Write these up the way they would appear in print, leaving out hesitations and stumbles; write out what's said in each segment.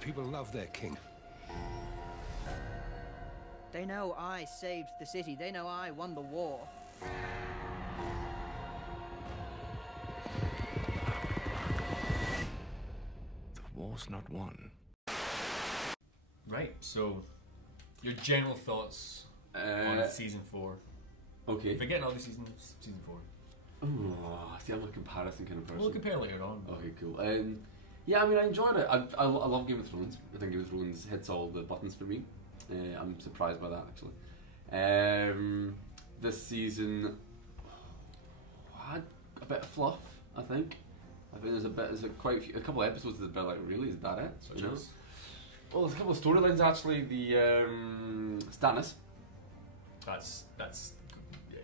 people love their king. They know I saved the city. They know I won the war. The war's not won. Right, so your general thoughts on season 4. Okay. Forgetting all the season 4. Oh, see, I'm a comparison kind of person. We'll compare later on. Okay, cool. Yeah, I mean, I enjoyed it. I love Game of Thrones. I think Game of Thrones hits all the buttons for me. I'm surprised by that, actually. This season had a bit of fluff, I think. I think there's a couple of episodes that are like, really, is that it? Such as? Well, there's a couple of storylines actually. The Stannis. That's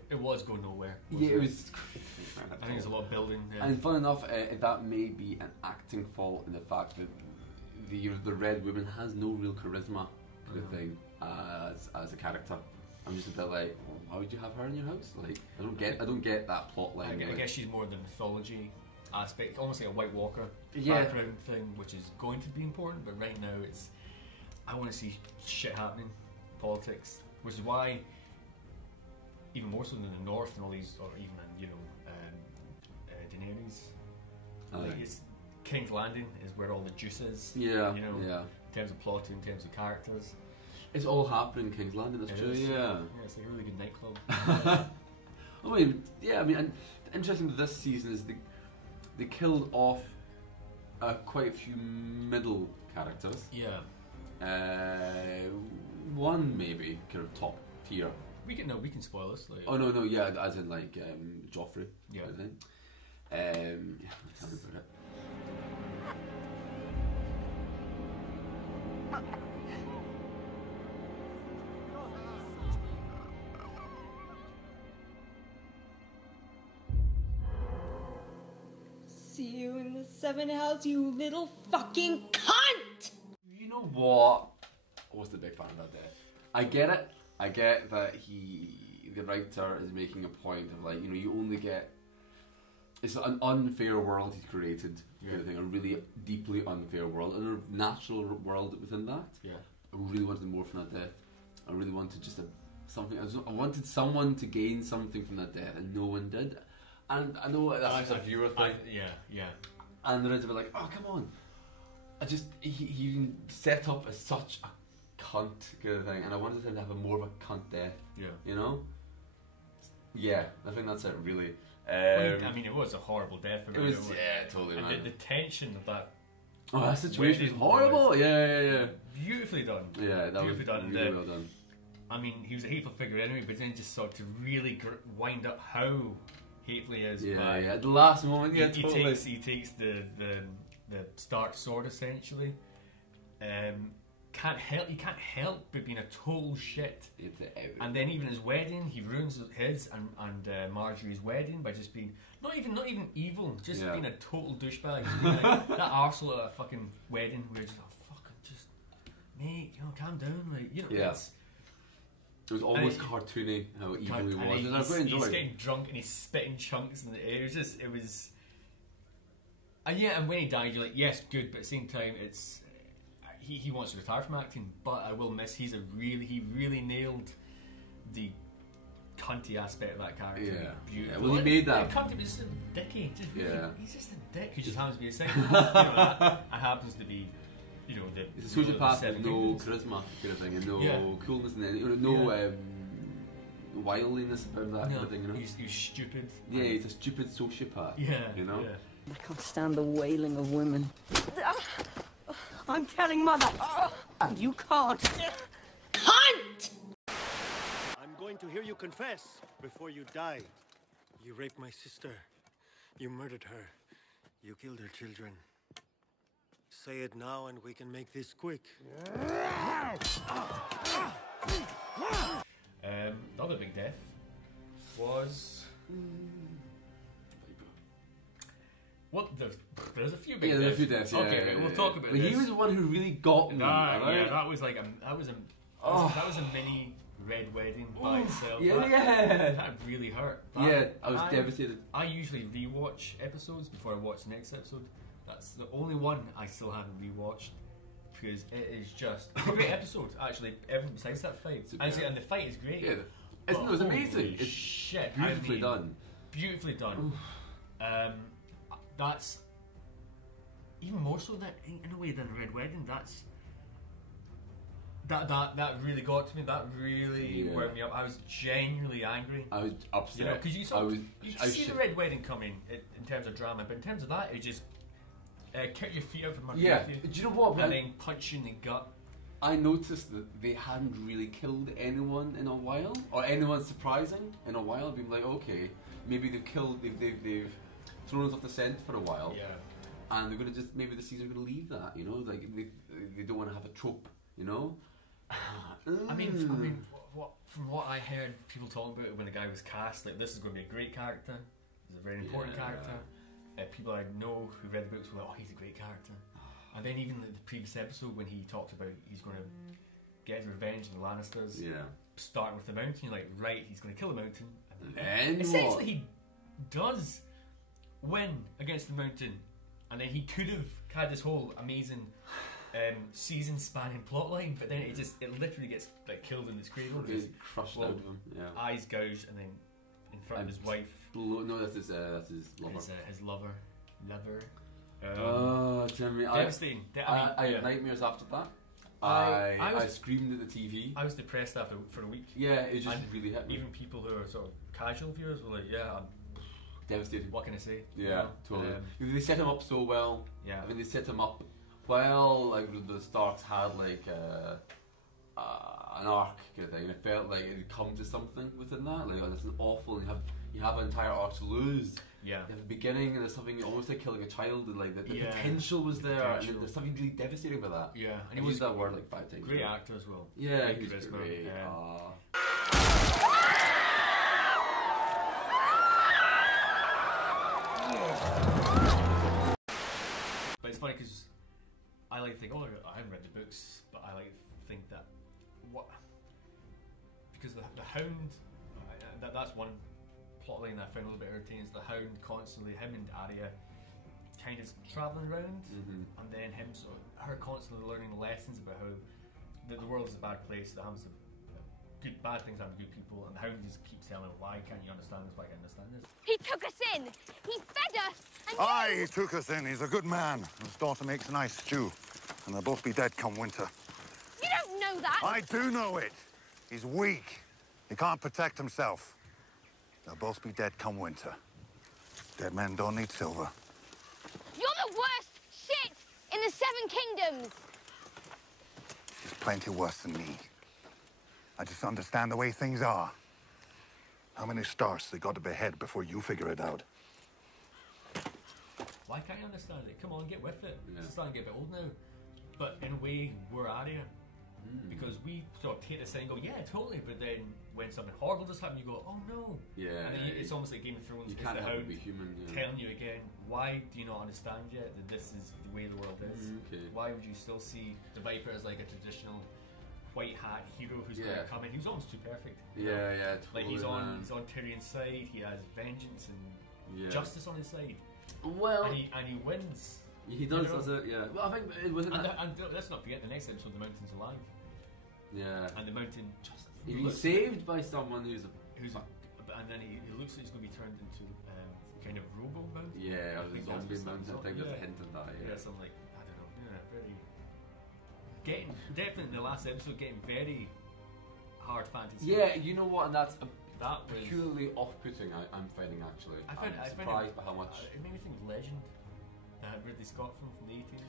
it was going nowhere. Yeah, it was. I think there's a lot of building. Yeah. And fun enough, that may be an acting fault in the fact that the Red Woman has no real charisma, kind of thing, as a character. I'm just a bit like, well, why would you have her in your house? Like, I don't get that plot line. I guess she's more the mythology aspect, almost like a White Walker Yeah. background thing, which is going to be important. But right now, I want to see shit happening, politics, which is why, even more so than the North and all these, or even Daenerys, like it's King's Landing is where all the juice is. Yeah, you know, yeah. in terms of plotting, in terms of characters. It's all happening in King's Landing. That's true. Yeah. Yeah, it's like a really good nightclub. I mean, yeah. I mean, and interesting with this season is they killed off quite a few middle characters. Yeah. One maybe kind of top tier. We can spoil this. Like, Oh no, yeah, as in like Joffrey. Yeah. I think. Yeah, tell me about it. See you in the 7th house, you little fucking cunt! You know what? I was the big fan of that day. I get it. I get that the writer is making a point of like, you only get. It's an unfair world he's created, kind of thing. A really deeply unfair world, and a natural world within that. Yeah. I really wanted more from that death. I really wanted just something. I wanted someone to gain something from that death, and no one did. And I know that's just a viewer thing. Yeah. And there is a bit like, oh come on! He set up as such a cunt kind of thing, and I wanted him to have more of a cunt death. Yeah. You know? Yeah, I think that's it really. I mean, it was a horrible death. It was, yeah, totally, and man. the tension of that. Oh, that situation was horrible. Yeah. Beautifully done. Yeah, that was done. really well done. I mean, he was a hateful figure anyway, but then just sort of really wind up how hateful he is. Yeah, at the last moment, yeah, totally. He takes the Stark sword essentially. You can't help but being a total shit. And then even his wedding, he ruins his and Marjorie's wedding by just being not even evil, just being a total douchebag. Just being like, that arsehole at a fucking wedding where you're just mate, calm down, like it was almost cartoony how evil he was. And I really enjoyed he's it. getting drunk and he's spitting chunks in the air. It was. And when he died, you're like, yes, good, but at the same time, it's. He wants to retire from acting, but I will miss. He really nailed the cunty aspect of that character. Yeah, beautiful. Well, he made that. Cunty was just a dicky. He's just a dick who just happens to be a second. That happens to be, He's a sociopath with no charisma, kind of thing, and no coolness, and no wiliness about that kind of thing. He's stupid. Yeah, he's a stupid sociopath. Yeah, Yeah. I can't stand the wailing of women. I'm telling Mother. You can't. Cunt! I'm going to hear you confess before you die. You raped my sister. You murdered her. You killed her children. Say it now and we can make this quick. The other big death was... Well, there's a few big deaths. There's a few deaths, Okay, we'll talk about but this. He was the one who really got me. Yeah, that was like that was a mini red wedding by itself. That really hurt. I was devastated. I usually rewatch episodes before I watch the next episode. That's the only one I still haven't rewatched. because it is just a great episode. Actually, everything besides that fight, and the fight is great. Yeah, it's amazing. It's shit, beautifully done. Beautifully done. That's even more so that in a way than Red Wedding. That really got to me. That really wound me up. I was genuinely angry. I was upset. You know, because you see the Red Wedding coming in terms of drama, but in terms of that, it just kick your feet out from under you. Do you know what? And then punch you in the gut. I noticed that they hadn't really killed anyone in a while, or anyone surprising in a while. Being like, okay, maybe they've thrown us off the scent for a while. Yeah. And they're gonna maybe the season's gonna leave that. You know, like they don't want to have a trope. You know. I mean, from what I heard people talking about it when the guy was cast, like this is going to be a great character. He's a very important character. People I know who read the books were like, oh, he's a great character. And then even the previous episode when he talked about he's going to get his revenge on the Lannisters, starting with the mountain, you're like, right, he's going to kill the mountain. And essentially, he does win against the mountain, and then he could have had this whole amazing season-spanning plotline, but then it literally gets like killed in its cradle. He's crushed out of him. Yeah. Eyes gouged, and then in front of his wife. No, that's his lover. His lover. Timmy, devastating. I had nightmares after that. I screamed at the TV. I was depressed for a week. Yeah, it just really hit me. Even people who are sort of casual viewers were like, "Yeah, I'm devastated." What can I say? Yeah, totally. They set him up so well. Yeah, I mean, they set him up well. Like the Starks had like an arc kind of thing, and it felt like it had come to something within that. Like, oh, that's an awful. And you have an entire arc to lose. Yeah. You have the beginning, and there's something almost like killing a child, and like the potential was there, and there's something really devastating about that. Yeah, and he used that word like 5 times. Great actor as well. Yeah, he's great. But it's funny because I like to think, oh, I haven't read the books, but I like to think that because the Hound, that's one plotline that I found a little bit irritating. Is the Hound constantly, him and Arya, kind of traveling around, and then her constantly learning lessons about how the world is a bad place. That happens to bad things happen to good people, and the Hound just keeps telling him, why can't you understand this? Why can't you understand this? He took us in. He fed us. And aye, he took us in. He's a good man. His daughter makes a nice stew, and they'll both be dead come winter. You don't know that. I do know it. He's weak. He can't protect himself. They'll both be dead come winter. Dead men don't need silver. You're the worst shit in the 7 kingdoms. He's plenty worse than me. I just understand the way things are. How many Starks they got to behead before you figure it out? Why can't you understand it? Come on, get with it. It's starting to get a bit old now. But in a way, we're Arya. Because we sort of take this thing and go, yeah, totally, but then when something horrible does happen, you go, oh no. Yeah. And then it's almost like Game of Thrones. You can't help but be human. Telling you again, why do you not understand yet that this is the way the world is? Why would you still see the Viper as like a traditional white hat hero who's going to come in? He was almost too perfect. Yeah, totally. Like he's on Tyrion's side. He has vengeance and justice on his side. Well, and he wins. He does, does it? Yeah. Well, I think it was. And let's not forget the next episode. The Mountain's alive. Yeah. And the Mountain just. He's saved by someone who's and then he looks like he's going to be turned into kind of Robo Mountain. Yeah, or the zombie mountain. I think there's a hint of that. Yeah, something like, I don't know. Yeah, definitely in the last episode, getting very hard fantasy. Yeah, you know what? And that was purely off-putting. I'm finding actually. I'm surprised by how much. It made me think of Legend. Ridley Scott from the 80s.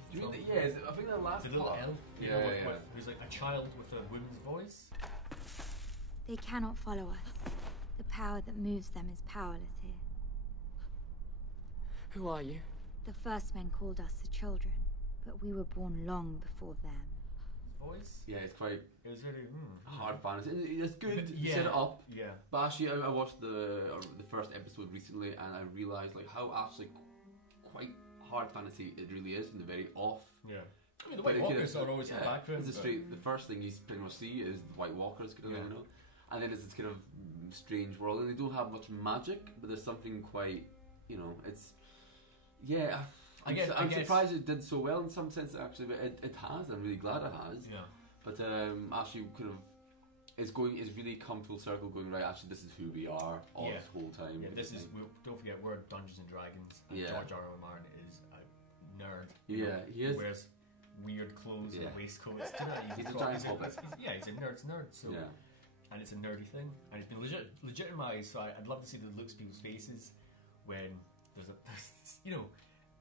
I think the last the little part. elf, who's like a child with a woman's voice. They cannot follow us. The power that moves them is powerless here. Who are you? The first men called us the children, but we were born long before them. Voice? Yeah, it's quite. It was very hard fantasy. It's good. You set it up. Yeah. But actually, I watched the first episode recently, and I realised like how actually quite hard fantasy it really is, and the very off. Yeah. I mean, the White Walkers are always in the background. The first thing you pretty much see is the White Walkers, kind of, you know, and then it's this kind of strange world, and they don't have much magic, but there's something quite, you know, it's. Yeah, I'm surprised it did so well in some sense, actually, but it has. I'm really glad it has. Yeah. But actually, kind of, it's really come full circle, going right. Actually, this is who we are all this whole time. Yeah, don't forget, we're Dungeons and Dragons. And George R. R. Martin is a nerd. Yeah, he is. Wears weird clothes and waistcoats. He's a giant hobbit. He's a nerd's nerd. So. Yeah. And it's a nerdy thing, and it's been legitimised. So I'd love to see the looks of people's faces when there's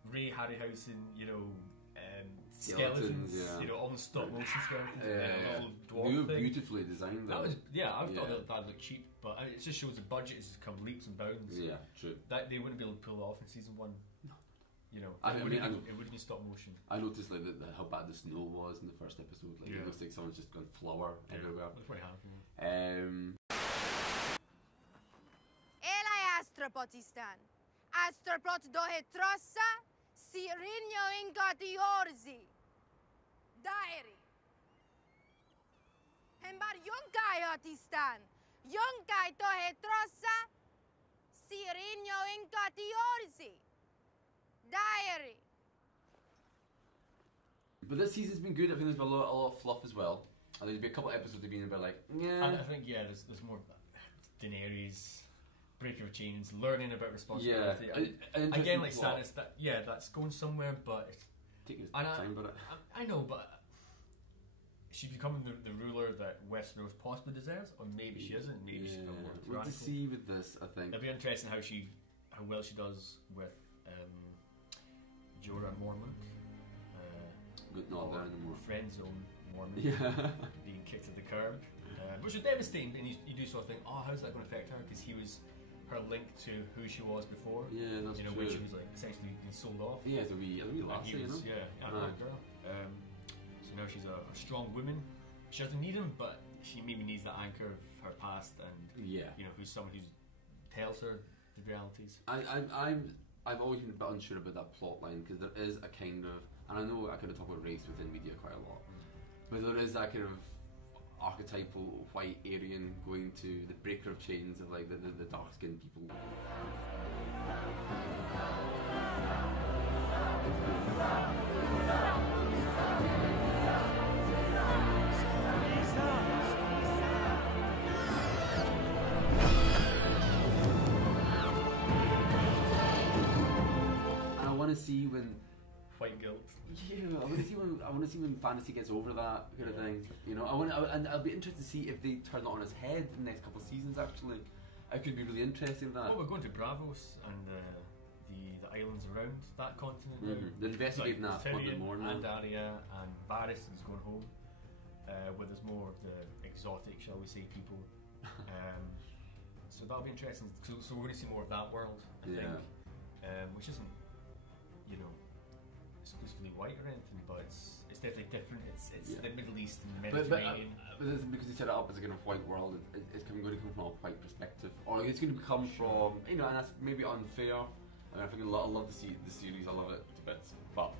Ray Harryhausen, skeletons, almost stop motion skeletons, a little dwarf thing. Beautifully designed. That was, I thought that looked cheap, but it just shows the budget has come leaps and bounds. Yeah, true. That they wouldn't be able to pull it off in season 1. No. It would be stop motion. I noticed how bad the snow was in the first episode. It looks like someone's just gone flour everywhere. That's what happened. Elai astropotistan. Astropot dohe trossa, si rinyo ingati orzi. Diary. Hembar yunkai otistan. Yunkai dohe trossa, si rinyo ingati orzi. Diary. But this season's been good. I think there's been a lot of fluff as well. And there's been a couple of episodes have been a bit like, yeah. And I think there's more Daenerys, breaking of chains, learning about responsibility. Yeah, again, like Stannis, that's going somewhere, but taking time, but I know, but she's becoming the ruler that Westeros possibly deserves, or maybe she isn't. Maybe she's more tyrannical. We'll see with this, I think. It'll be interesting how well she does with Jorah Mormont. Not there anymore. Friend zone Mormont being kicked to the curb, which was devastating. And you do sort of think, oh, how's that going to affect her? Because he was her link to who she was before. Yeah, that's true. When she was like essentially being sold off. Yeah, as a wee lassie, a little girl. So now she's a strong woman. She doesn't need him, but she maybe needs that anchor of her past and who's someone who tells her the realities. I've always been a bit unsure about that plot line because there is a kind of, and I know I kind of talk about race within media quite a lot, but there is that kind of archetypal white Aryan going to the breaker of chains of like the dark skinned people. And I want to see when white guilt. Yeah, I want to see when fantasy gets over that kind of thing. And I'll be interested to see if they turn it on its head in the next couple of seasons. Actually, I could be really interested in that. Well, we're going to Bravos and the islands around that continent. Mm-hmm. They're investigating that continent more now. And Arya and Varys is going home, where there's more of the exotic, shall we say, people. So that'll be interesting. So we're going to see more of that world, I think, which isn't, exclusively white or anything, but it's definitely different. It's the Middle East and the Mediterranean. But because they set it up as a kind of white world, it's going to come from a white perspective, or it's going to come from and that's maybe unfair. I mean, I think I love to see the series. I love it to bits, but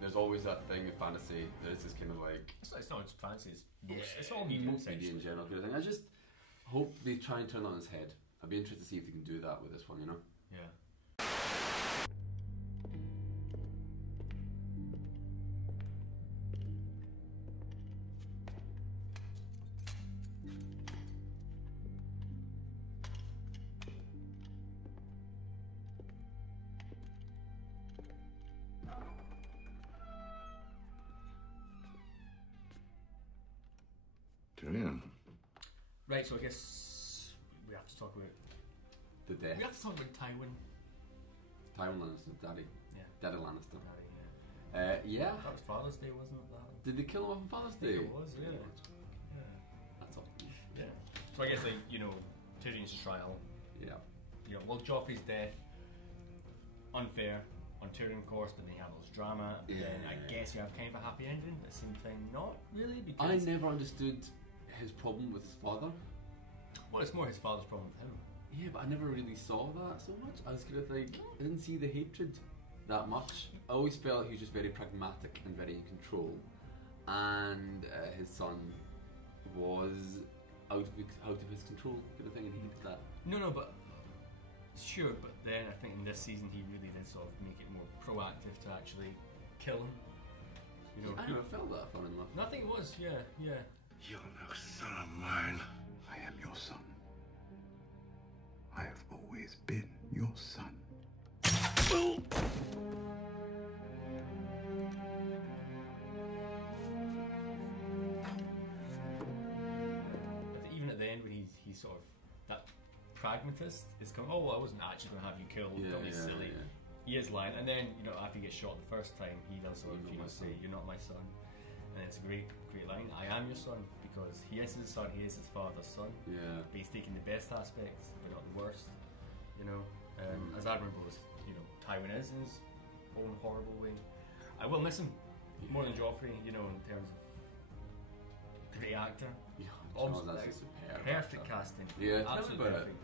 there's always that thing with fantasy. There's this kind of like it's not just fantasy. It's all media in general kind of thing. I just hope they try and turn it on its head. I'd be interested to see if they can do that with this one. Yeah. Right, so I guess we have to talk about the death. We have to talk about Tywin. Tywin Lannister, Daddy. Yeah. Daddy Lannister. Daddy, yeah. That was Father's Day, wasn't it? That? Did they kill him on Father's Day? It was, yeah. That's all. Yeah. So I guess Tyrion's trial. Yeah. Joffrey's death, unfair on Tyrion, of course, but then you have all this drama. And then I guess you have kind of a happy ending. At the same time, not really, because I never understood his problem with his father. Well, it's more his father's problem with him. Yeah, but I never really saw that so much. I was kind of like, I didn't see the hatred that much. I always felt he was just very pragmatic and very in control, and his son was out of his control kind of thing, and he hated that. No, but Sure, but then I think in this season he really did sort of make it more proactive to actually kill him. You know, I never felt that fun enough. Nothing was, yeah. You're no son of mine. I am your son. I have always been your son. Even at the end when he's sort of that pragmatist is going, oh well, I wasn't actually going to have you killed, don't be silly. Yeah. He is lying, and then after he gets shot the first time, he does sort of say, "You're not my son," and it's a great line. I am your son, because he is his son, he is his father's son. Yeah. But he's taking the best aspects, but not the worst. As admirable as Tywin is in his own horrible way. I will miss him more than Joffrey. In terms of great actor. Yeah, almost that's a superb perfect actor. casting. Yeah, absolutely perfect.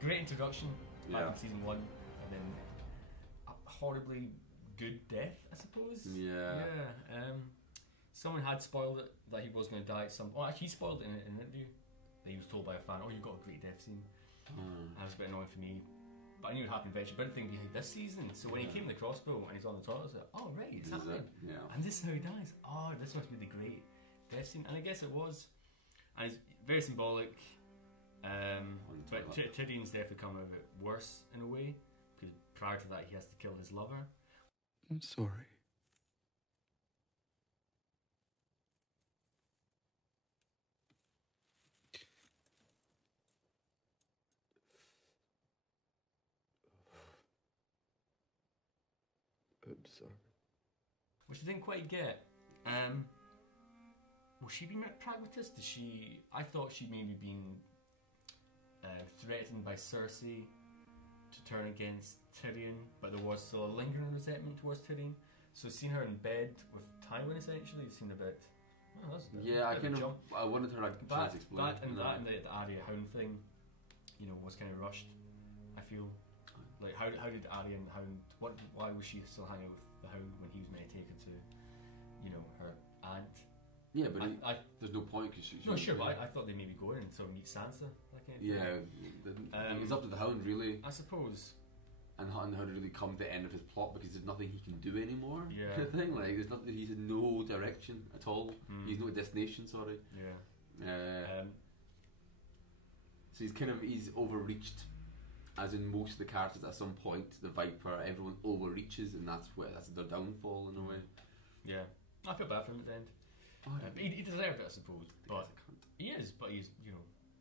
Great introduction back Yeah. in season 1, and then a horribly good death, I suppose. Yeah. Someone had spoiled it that he was going to die at some. Oh, actually, he spoiled it in an interview. That he was told by a fan, "Oh, you got a great death scene." That was a bit annoying for me, but I knew it happened eventually. But I didn't think behind this season. So when he came in the crossbow and he's on the toilet, I was like, "Oh, right, it's happening." And this is how he dies. Oh, this must be the great death scene, and I guess it was. And it's very symbolic. But Tyrion's death would come a bit worse in a way, because prior to that he has to kill his lover. I'm sorry. I'm sorry. Which I didn't quite get. Will she be pragmatist? I thought she'd maybe been threatened by Cersei to turn against Tyrion, but there was still a lingering resentment towards Tyrion. So seeing her in bed with Tywin essentially seemed a bit. Oh, that's a bit, I wanted her to try to explain. That and the Arya Hound thing, was kind of rushed. I feel like how did Arya and Hound? Why was she still hanging with the Hound when he was meant to take her to, her aunt? Yeah, but there's no point because she. No, sure, but I thought they maybe go in and sort of meet Sansa. It's up to the Hound really. I suppose. And how to really come to the end of his plot, because there's nothing he can do anymore. Yeah. Kind of thing. Like there's nothing. He's in no direction at all. He's no destination. Sorry. Yeah. So he's overreached, as in most of the characters at some point. The Viper, everyone overreaches, and that's their downfall in a way. Yeah, I feel bad for him at the end. But he deserved it, I suppose. But he is. But he's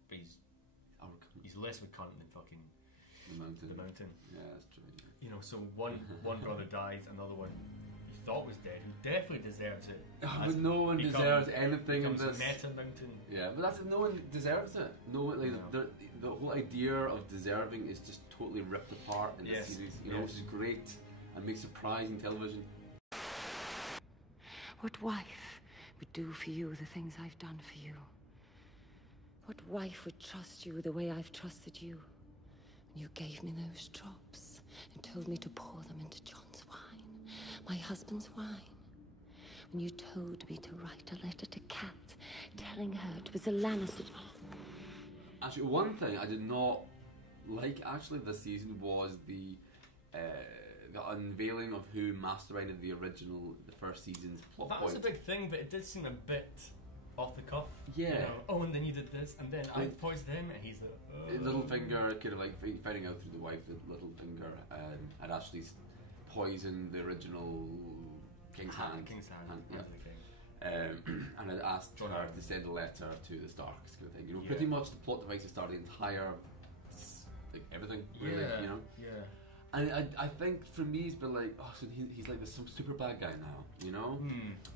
he's less of a cunt than fucking the mountain. Yeah, that's true. So one brother died, another one he thought was dead, who definitely deserves it. But no one deserves anything in this. Meta mountain. Yeah, but no one deserves it. No, the whole idea of deserving is just totally ripped apart in this series. Which is great and makes surprising television. What wife would do for you the things I've done for you? What wife would trust you the way I've trusted you? When you gave me those drops and told me to pour them into John's wine, my husband's wine. When you told me to write a letter to Kat, telling her it was a Lannister. Actually, one thing I did not like this season was the unveiling of who masterminded the first season's plot point. That was a big thing, but it did seem a bit off the cuff. Yeah. Oh, and then you did this, and then I poisoned him, and he's like, Littlefinger, kind of like finding out through the wife that Littlefinger had actually poisoned the original King's Hand. And had asked her to send a letter to the Starks, kind of thing. Pretty much the plot devices started the entire, everything, really, Yeah. And I think for me, he's been like, so he's like some super bad guy now,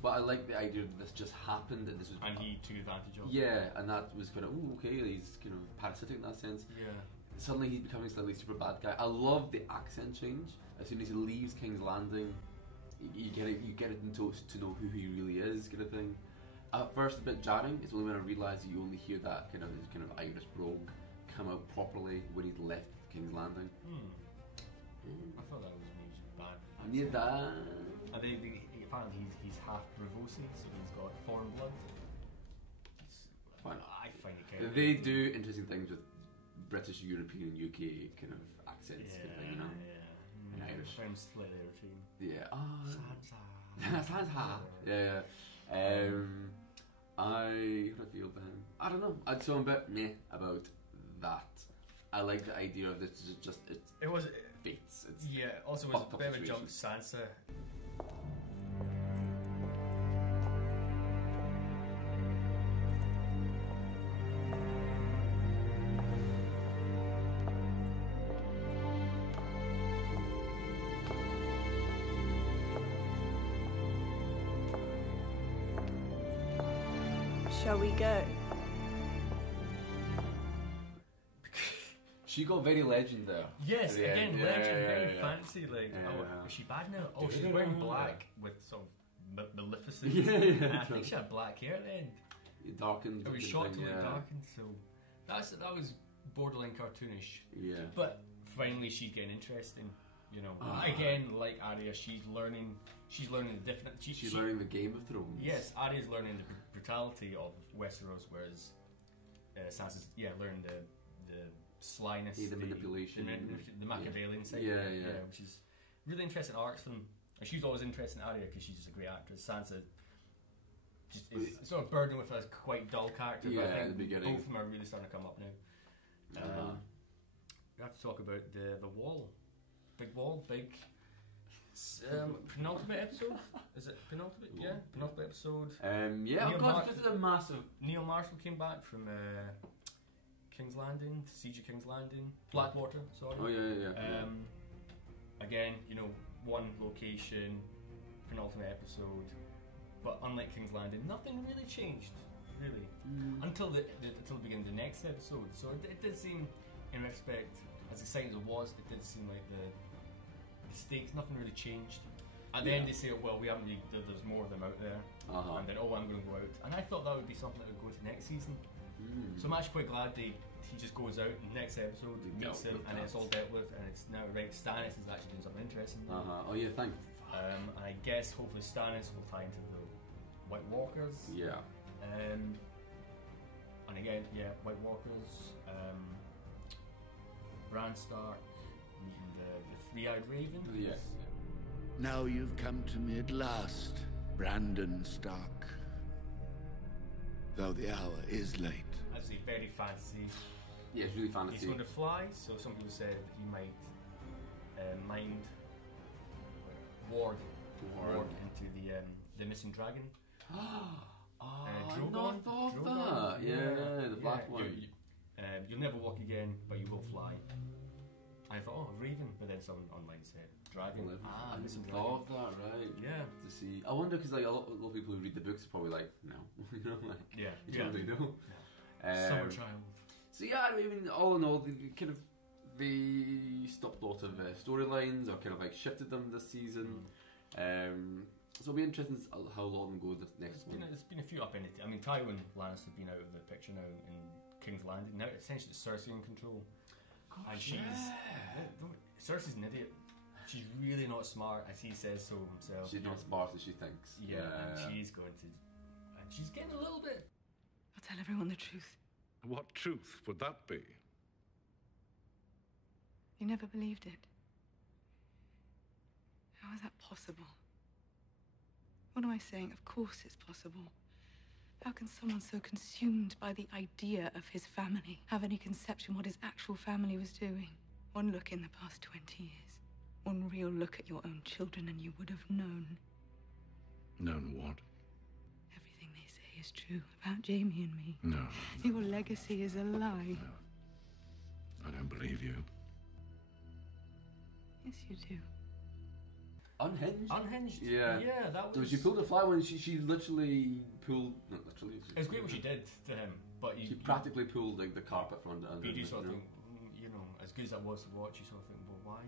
But I like the idea that this just happened and this was. And he took advantage of it. Yeah, and that was kind of, okay, he's kind of parasitic in that sense. Yeah. Suddenly he's becoming a slightly super bad guy. I love the accent change. As soon as he leaves King's Landing, you get it to know who he really is, kind of thing. At first, a bit jarring. It's only when I realised you only hear that kind of Irish brogue come out properly when he's left King's Landing. I thought that was maybe bad. Yeah, that. And apparently he's half Bravosi, so he's got foreign blood. I find it kind of. They do interesting things with British, European, and UK kind of accents, kind of thing, you know. Yeah. Irish. Sounds slightly routine. Yeah. Sansa. Yeah. How do I feel about him? I don't know. So I'm a bit meh about that. I like the idea of this. It was fates. Also it was a bit of a jump. Sansa. Shall we go? She got very legend there. Yes, again, Yeah, legend, yeah, very yeah. fancy. Like, Yeah. Was she bad now? Oh, she's wearing black with some maleficent. Yeah. And I think she had black hair then. It darkened. It was shot to look darkened, so that was borderline cartoonish. Yeah. But finally, she's getting interesting. You know, again, like Arya, she's learning the different. She's learning the Game of Thrones. Yes, Arya's learning the brutality of Westeros, whereas Sansa's learning the slyness, the manipulation, the Machiavellian side. Yeah, which is really interesting arcs from. And she's always interested in Arya because she's just a great actress. Sansa just is sort of burdened with a quite dull character. Yeah, but I think at the beginning. both of them are really starting to come up now. We have to talk about the wall. Big wall, penultimate episode? Is it penultimate? Yeah, penultimate episode. This is a massive. Neil Marshall came back from King's Landing, Siege of King's Landing, Blackwater. Sorry. Oh yeah. Again, one location, penultimate episode, but unlike King's Landing, nothing really changed, really, until the beginning of the next episode. So it did seem, in retrospect, as exciting as it was, it did seem like the stakes, nothing really changed. At the end they say, well, we haven't really, there's more of them out there, and then I'm going to go out, and I thought that would be something that would go to next season. So I'm actually quite glad he just goes out in the next episode, meets him, and it's all dealt with, and it's now right. Stannis is actually doing something interesting. Oh yeah, thank. And I guess hopefully Stannis will tie into the White Walkers. Yeah. And again, White Walkers. Bran Stark meeting the three-eyed raven. Yes. Now you've come to me at last, Brandon Stark. Though the hour is late. That's a very fantasy. Yeah, it's really fantasy. He's going to fly, so some people said he might ward into the missing dragon. I never thought of that. Yeah, the black one. You'll never walk again, but you will fly. I thought, a raven, but then someone online said dragon. Missing dragon. Thought of that, right? Yeah. To see, I wonder because like a lot of people who read the books are probably like, no, you totally know. Summer child. So yeah, I mean, all in all, they stopped a lot of storylines or kind of like shifted them this season. So it'll be interesting how long go the next one. There's been a few up in it. I mean, Tywin Lannister's been out of the picture now in King's Landing. Now essentially it's Cersei in control. And Cersei's an idiot. She's really not smart, as he says so himself. She's not smart as she thinks. Yeah, and she's getting a little bit. I'll tell everyone the truth. What truth would that be? You never believed it. How is that possible? What am I saying? Of course it's possible. How can someone so consumed by the idea of his family have any conception what his actual family was doing? One look in the past 20 years. One real look at your own children and you would have known. Known what? Everything they say is true about Jamie and me. No. Your legacy is a lie. No. I don't believe you. Yes, you do. Unhinged? Yeah, that was... So she pulled a fly when she literally pulled... Not literally. It's great what she did to him, but... She practically pulled like the carpet from under you sort of think, as good as that was to watch, you sort of think, well, why?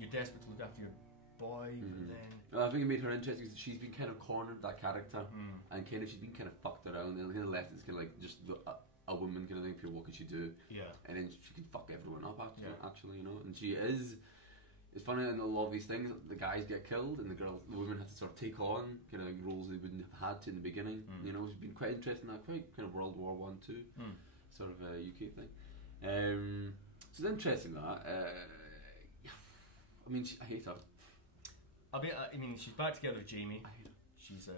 You're desperate to look after your boy, but then... I think it made her interesting because she's been kind of cornered, that character, and kind of she's been kind of fucked around, and kind of left as kind of like just a woman kind of thing, what can she do? Yeah. And then she can fuck everyone up actually, and she is... It's funny in a lot of these things, the guys get killed and the women have to sort of take on kind of like roles they wouldn't have had to in the beginning. It's been quite interesting, that quite kind of World War I, II sort of UK thing. So it's interesting that. I mean, I hate her. I mean, she's back together with Jamie. I hate her. She's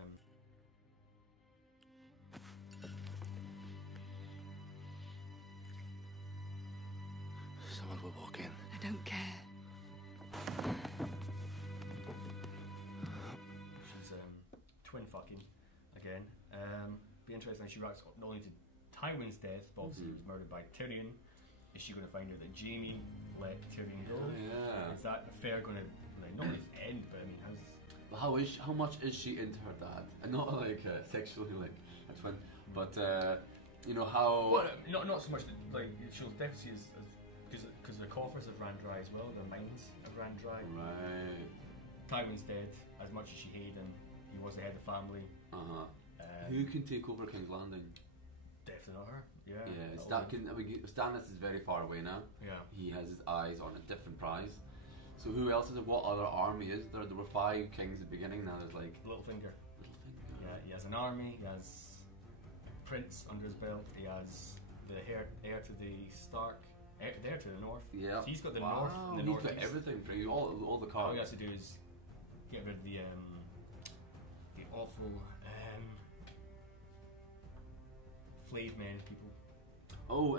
Someone will walk in. I don't care. She's twin fucking again. Be interesting how she reacts not only to Tywin's death, but obviously he was murdered by Tyrion. Is she going to find out that Jamie let Tyrion go? Yeah. Is that affair going to not really end? But I mean, how much is she into her dad? And not like sexually, like a twin, but you know how. Well, not so much that, like she'll definitely see as because the coffers have ran dry as well. Their minds have ran dry. Right. Tywin's dead. As much as she hated him, he was the head of the family. Who can take over King's Landing? Definitely not her. Yeah. Yeah. Stannis is very far away now. Yeah. He has his eyes on a different prize. So who else is there? What other army is there? There were 5 kings at the beginning. Now there's like Littlefinger. Yeah. He has an army. He has a prince under his belt. He has the heir to the Stark. There to the north. Yeah. So he's got the north and the he's northeast. got everything for you. All the cards. All he has to do is get rid of the awful flayed men people. Oh,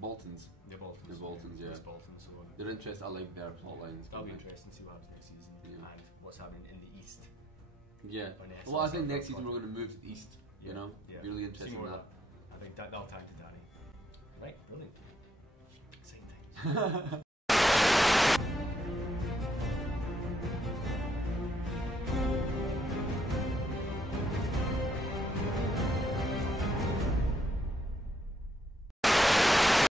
Boltons. The Boltons. The Boltons, yeah. Chris Bolton, so they're interesting. I like their plot lines. That'll be interesting to see what happens next season and what's happening in the east. Yeah. Well, I think next season we're going to move to the east. Yeah. You know, really interesting. I think that'll tie to Danny. Right, brilliant. Exciting times.